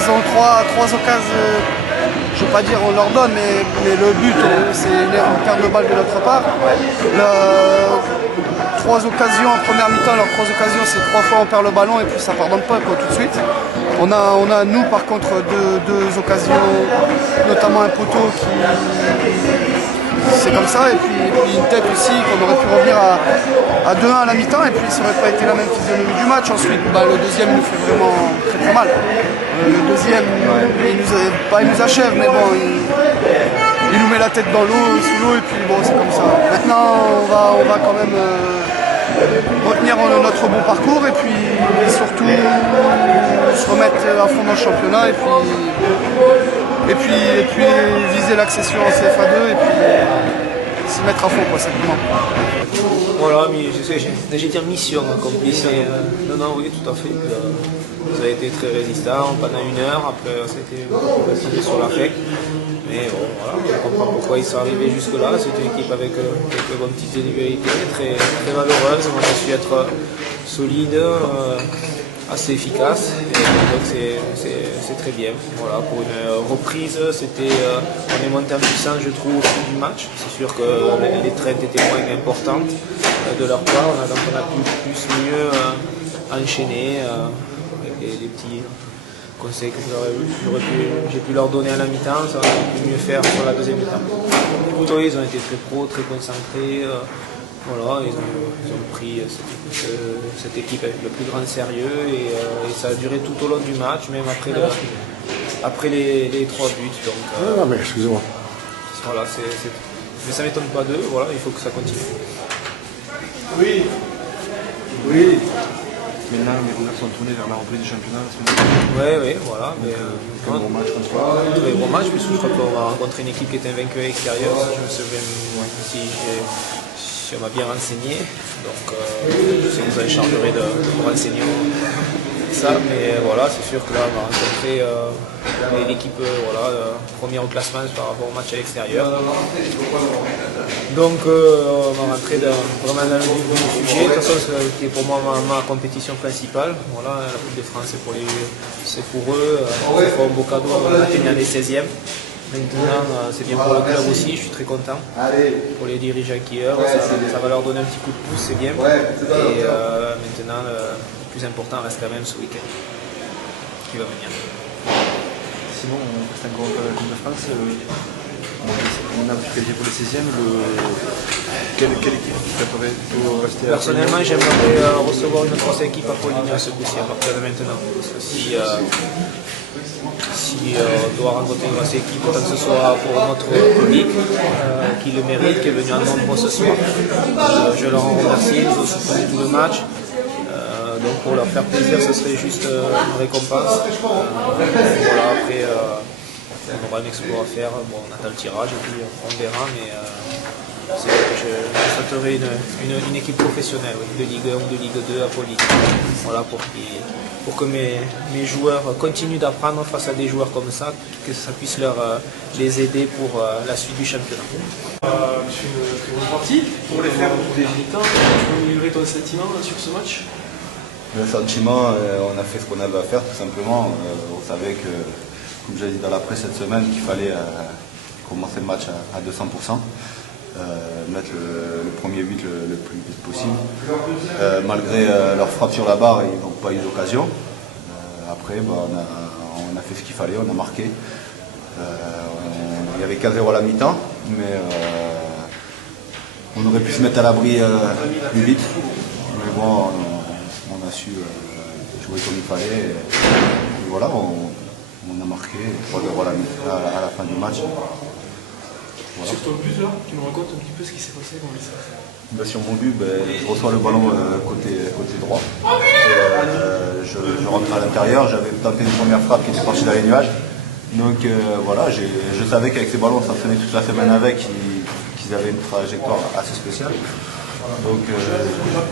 ils ont trois occasions, je ne veux pas dire on leur donne, mais le but c'est une perte de balle de notre part. Trois occasions en première mi-temps, leurs trois occasions c'est 3 fois on perd le ballon et puis ça pardonne pas quoi, tout de suite. On a nous par contre deux occasions, notamment un poteau qui c'est comme ça, et puis une tête aussi qu'on aurait pu revenir à 2-1 à la mi-temps, et puis ça n'aurait pas été la même physionomie du match. Ensuite, le deuxième nous fait vraiment très mal. Le deuxième, il nous achève, mais bon, il nous met la tête dans l'eau, sous l'eau, et puis bon, c'est comme ça. Maintenant, on va quand même retenir notre bon parcours, et puis surtout se remettre à fond dans le championnat, et puis viser l'accession en CFA2 et puis s'y mettre à fond quoi, simplement. Voilà, mais j'ai dit mission accomplie. Non, oui, tout à fait. Ça a été très résistant pendant 1 heure, après ça a été beaucoup plus sur l'affect. Mais bon, voilà, on comprend pourquoi ils sont arrivés jusque-là. C'est une équipe avec quelques bonnes petites inégalités, très, très malheureuse. On a su être solide, assez efficace, et donc c'est très bien. Voilà, pour une reprise, on est monté en puissance, je trouve, au fil du match. C'est sûr que les traites étaient moins importantes de leur part, donc on a pu mieux enchaîner avec les petits conseils que j'ai pu leur donner à la mi-temps. Ça aurait pu mieux faire sur la deuxième mi-temps. Plutôt, ils ont été très pros, très concentrés. Voilà, ils ont pris cette équipe avec le plus grand sérieux, et ça a duré tout au long du match, même après les 3 buts. Donc, non, mais excusez-moi. Voilà, mais ça ne m'étonne pas d'eux, voilà, il faut que ça continue. Oui. Maintenant, les regards sont tournés vers la reprise du championnat la semaine prochaine. Oui, voilà. Mais, un gros match comme ça. Très gros match, puisque je crois qu'on va rencontrer une équipe qui est invaincue à l'extérieur, si je me souviens, si on m'a bien renseigné. Donc, je vous en chargerai de vous renseigner ça. Mais voilà, c'est sûr que là, on va rencontrer l'équipe première au classement par rapport au match à l'extérieur. Donc, on va rentrer vraiment dans le vif du sujet. De toute façon, qui est pour moi ma compétition principale. Voilà, la Coupe de France, c'est pour eux. Ils font un beau cadeau en atteignant les 16e. Maintenant, c'est bien pour le club aussi, je suis très content. Pour les dirigeants qui œuvrent, ça va leur donner un petit coup de pouce, c'est bien. Et maintenant, le plus important reste quand même ce week-end qui va venir. Sinon, on reste encore un peu à la Coupe de France. On a pu qualifier pour les 16e. Quelle équipe qui t'aimerait rester à? Personnellement, j'aimerais recevoir une grosse équipe à Poligny à ce coup-ci, à partir de maintenant. Parce que si on doit rencontrer une grosse équipe, tant que ce soit pour notre public qui le mérite, qui est venu en nombre ce soir, je leur en remercie, ils ont soutenu tout le match. Donc pour leur faire plaisir, ce serait juste une récompense. Voilà, après, on aura un exploit à faire. Bon, on attend le tirage et puis on verra. Mais je souhaiterais une équipe professionnelle, de Ligue 1 ou de Ligue 2 à Poligny. Voilà, pour que mes joueurs continuent d'apprendre face à des joueurs comme ça, que ça puisse les aider pour la suite du championnat. C'est une très bonne partie. Pour les faire pour les militants, tu peux nous livrer ton sentiment sur ce match? Le sentiment, on a fait ce qu'on avait à faire tout simplement. On savait que, comme j'avais dit dans la presse cette semaine, qu'il fallait commencer le match à 200%. Mettre le premier but le plus vite possible. Malgré leur frappe sur la barre, ils n'ont pas eu d'occasion. Après, on a fait ce qu'il fallait, on a marqué. Il y avait 4-0 à la mi-temps, mais on aurait pu se mettre à l'abri plus vite. Mais bon, on a su jouer comme il fallait. Et voilà, on a marqué 3-0 à la fin du match. Voilà. Sur ton but là, tu nous racontes un petit peu ce qui s'est passé dans les séances. Sur mon but, je reçois le ballon côté droit. Et, je rentre à l'intérieur, j'avais tenté une première frappe qui était partie dans les nuages. Donc voilà, je savais qu'avec ces ballons, on s'entraînait toute la semaine avec, qu'ils avaient une trajectoire assez spéciale. Donc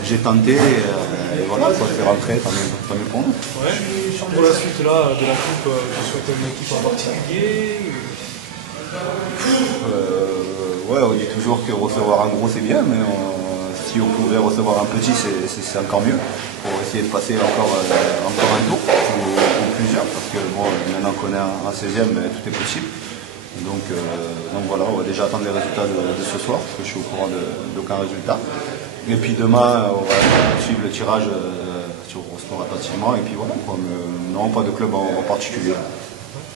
j'ai tenté et voilà, ça fait rentrer, tant mieux pour nous. Ouais. Pour la suite là, de la coupe, tu souhaites une équipe en particulier? Ouais, on dit toujours que recevoir un gros c'est bien, mais si on pouvait recevoir un petit, c'est encore mieux, pour essayer de passer encore un tour ou plusieurs. parce que bon, maintenant qu'on est en 16e, ben, tout est possible. Donc voilà, on va déjà attendre les résultats de ce soir, parce que je suis au courant d'aucun résultat. Et puis demain, on va suivre le tirage sur Sport Attachement, et puis voilà, quoi, mais non, pas de club en particulier.